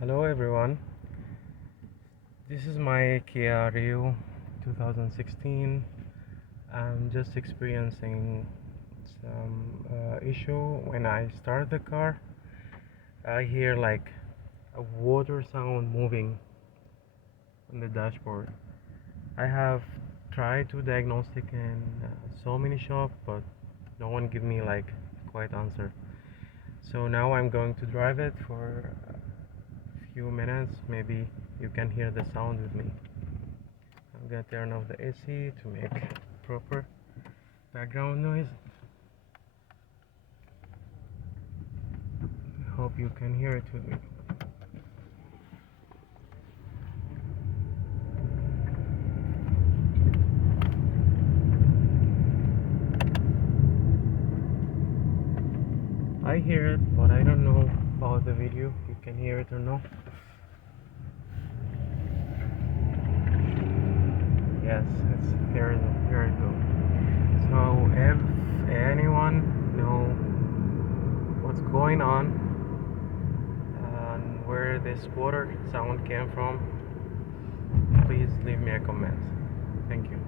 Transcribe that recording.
Hello everyone, this is my Kia Rio 2016. I'm just experiencing some issue. When I start the car, I hear like a water sound moving on the dashboard. I have tried to diagnostic in so many shops, but no one give me like quite answer. So now I'm going to drive it for a few minutes. Maybe you can hear the sound with me. I'm gonna turn off the AC to make proper background noise. I hope you can hear it with me. I hear it, but I don't know about the video. You can hear it or no? Yes, it's here. Here it goes. So if anyone know what's going on and where this water sound came from, please leave me a comment. Thank you.